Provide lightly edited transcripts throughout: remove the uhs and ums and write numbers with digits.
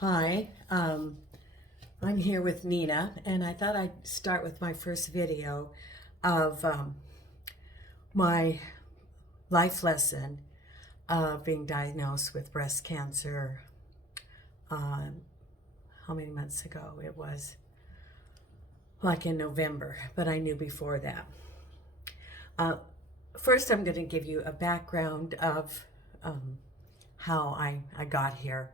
Hi, I'm here with Nina, and I thought I'd start with my first video of my life lesson of being diagnosed with breast cancer. How many months ago? It was like in November, but I knew before that. First, I'm going to give you a background of how I got here.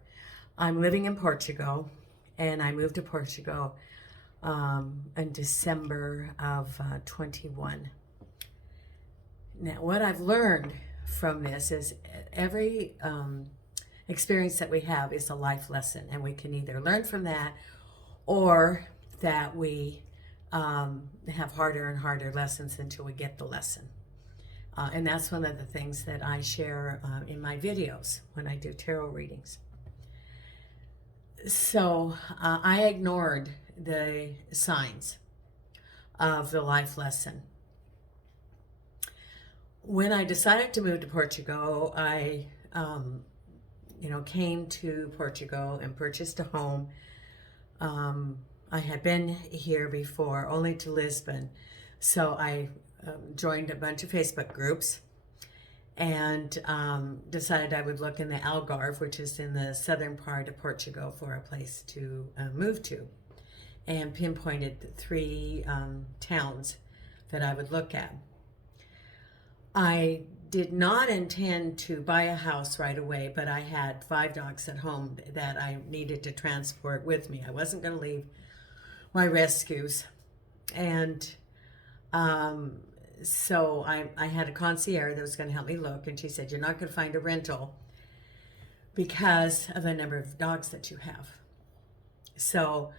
I'm living in Portugal, and I moved to Portugal in December of 21. Now, what I've learned from this is every experience that we have is a life lesson, and we can either learn from that or that we have harder and harder lessons until we get the lesson. And that's one of the things that I share in my videos when I do tarot readings. So I ignored the signs of the life lesson. When I decided to move to Portugal, I came to Portugal and purchased a home. I had been here before, only to Lisbon. So I joined a bunch of Facebook groups and decided I would look in the Algarve, which is in the southern part of Portugal, for a place to move to, and pinpointed 3 towns that I would look at. I did not intend to buy a house right away, but I had 5 dogs at home that I needed to transport with me. I wasn't going to leave my rescues. And so I had a concierge that was going to help me look, and she said, "You're not going to find a rental because of the number of dogs that you have." So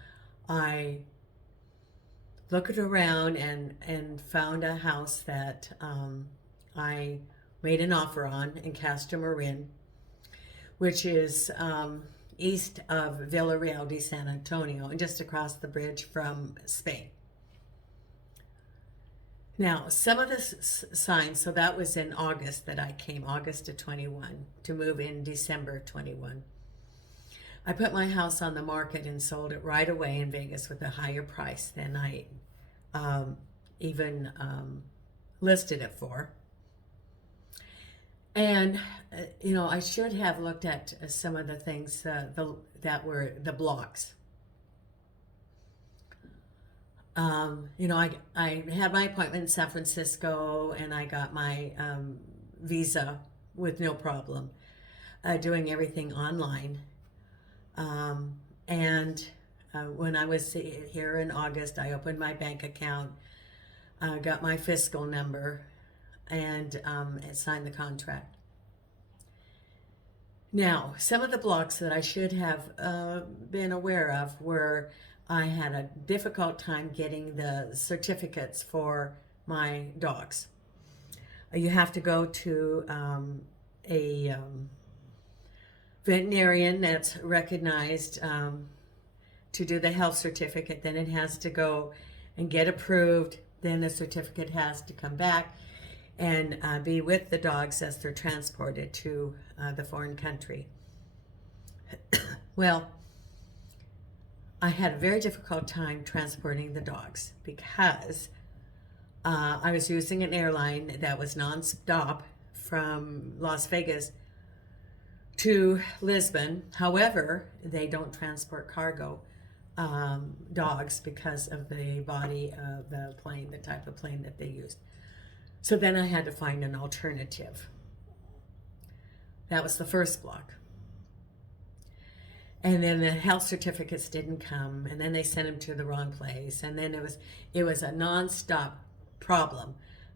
I looked around and found a house that I made an offer on in Castro Marin, which is east of Villarreal de San Antonio and just across the bridge from Spain. Now, some of the signs, so that was in August that I came, August of 21, to move in December 21. I put my house on the market and sold it right away in Vegas with a higher price than I even listed it for. And, I should have looked at some of the things that were the blocks. I had my appointment in San Francisco, and I got my visa with no problem, doing everything online. And when I was here in August, I opened my bank account, got my fiscal number, and signed the contract. Now, some of the blocks that I should have been aware of were I had a difficult time getting the certificates for my dogs. You have to go to a veterinarian that's recognized to do the health certificate. Then it has to go and get approved. Then the certificate has to come back and be with the dogs as they're transported to the foreign country. Well, I had a very difficult time transporting the dogs because I was using an airline that was nonstop from Las Vegas to Lisbon. However, they don't transport cargo dogs because of the body of the plane, the type of plane that they used. So then I had to find an alternative. That was the first block. And then the health certificates didn't come, and then they sent them to the wrong place, and then it was a nonstop problem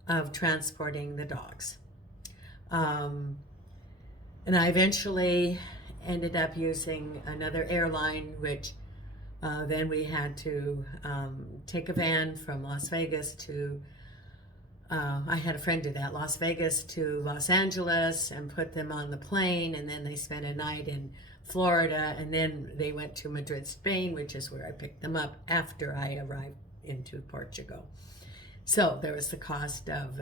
of transporting the dogs. And I eventually ended up using another airline, which then we had to take a van from Las Vegas to I had a friend do that, Las Vegas to Los Angeles, and put them on the plane, and then they spent a night in Florida, and then they went to Madrid, Spain, which is where I picked them up after I arrived into Portugal. So there was the cost of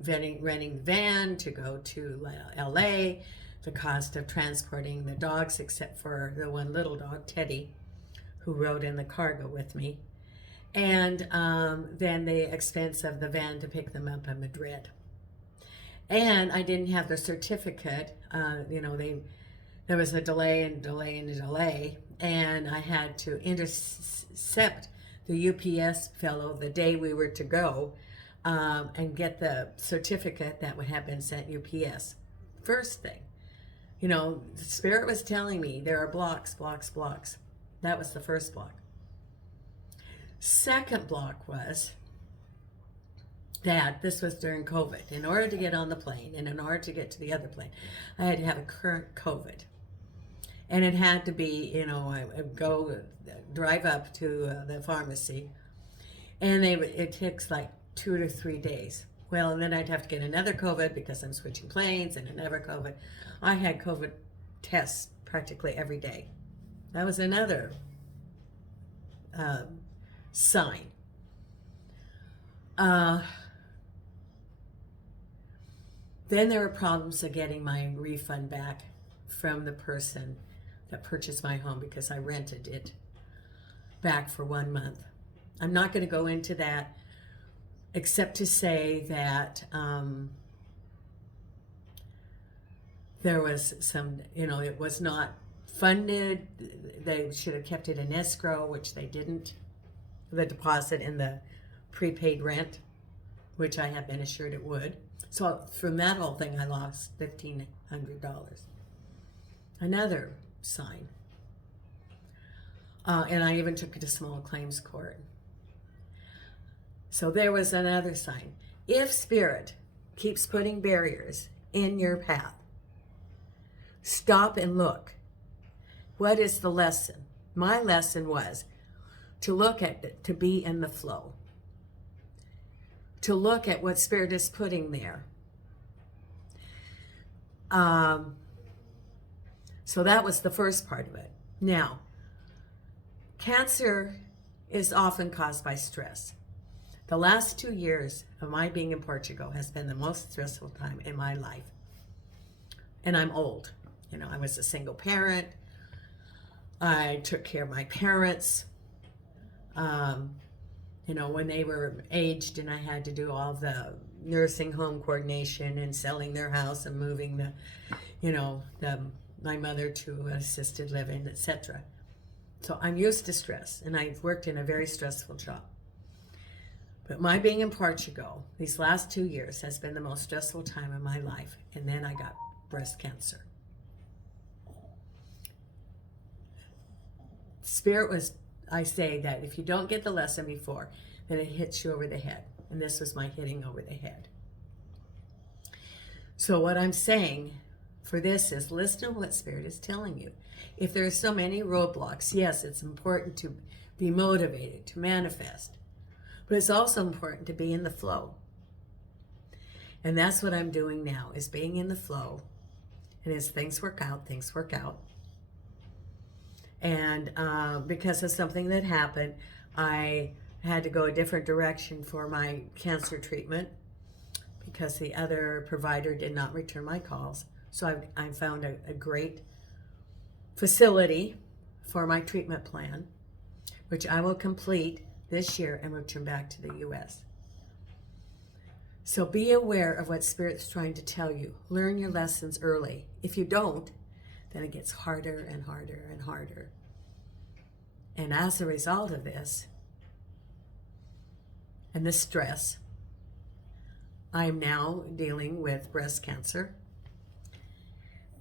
renting the van to go to LA, the cost of transporting the dogs, except for the one little dog, Teddy, who rode in the cargo with me. And then the expense of the van to pick them up in Madrid. And I didn't have the certificate. There was a delay and delay and a delay. And I had to intercept the UPS fellow the day we were to go and get the certificate that would have been sent UPS. First thing, the Spirit was telling me there are blocks. That was the first block. Second block was that this was during COVID. In order to get on the plane and in order to get to the other plane, I had to have a current COVID. And it had to be, I would go drive up to the pharmacy, and it takes like 2 to 3 days. Well, and then I'd have to get another COVID because I'm switching planes, and another COVID. I had COVID tests practically every day. That was another sign. Then there were problems of getting my refund back from the person that purchased my home because I rented it back for 1 month. I'm not going to go into that except to say that there was some, it was not funded. They should have kept it in escrow, which they didn't. The deposit and the prepaid rent, which I have been assured it would. So from that whole thing, I lost $1,500. Another sign. And I even took it to small claims court. So there was another sign. If Spirit keeps putting barriers in your path, stop and look. What is the lesson? My lesson was to look at it, to be in the flow. To look at what Spirit is putting there. So that was the first part of it. Now, cancer is often caused by stress. The last 2 years of my being in Portugal has been the most stressful time in my life. And I'm old. I was a single parent. I took care of my parents. When they were aged and I had to do all the nursing home coordination and selling their house and moving my mother to assisted living, etc. So I'm used to stress, and I've worked in a very stressful job. But my being in Portugal these last 2 years has been the most stressful time of my life. And then I got breast cancer. Spirit was, I say that if you don't get the lesson before, then it hits you over the head. And this was my hitting over the head. So what I'm saying for this is listen to what Spirit is telling you. If there are so many roadblocks, yes, it's important to be motivated, to manifest. But it's also important to be in the flow. And that's what I'm doing now, is being in the flow. And as things work out, things work out. And because of something that happened, I had to go a different direction for my cancer treatment because the other provider did not return my calls. So I found a great facility for my treatment plan, which I will complete this year and return back to the U.S. So be aware of what Spirit's trying to tell you. Learn your lessons early. If you don't, then it gets harder and harder and harder. And as a result of this, and the stress, I am now dealing with breast cancer.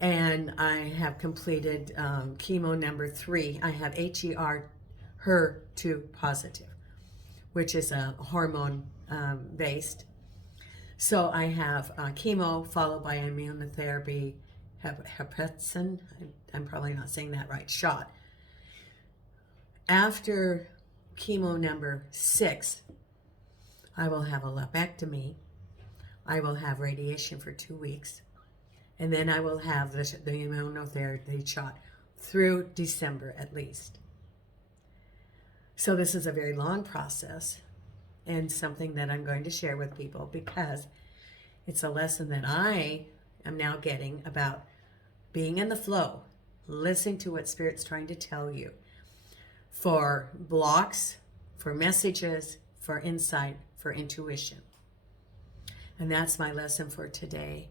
And I have completed chemo number 3. I have HER2 positive, which is a hormone based. So I have chemo followed by immunotherapy, Herceptin, I'm probably not saying that right, shot. After chemo number 6, I will have a lumpectomy. I will have radiation for 2 weeks. And then I will have the immunotherapy shot through December at least. So this is a very long process and something that I'm going to share with people because it's a lesson that I am now getting about being in the flow, listening to what Spirit's trying to tell you, for blocks, for messages, for insight, for intuition. And that's my lesson for today.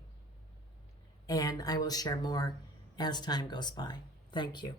And I will share more as time goes by. Thank you.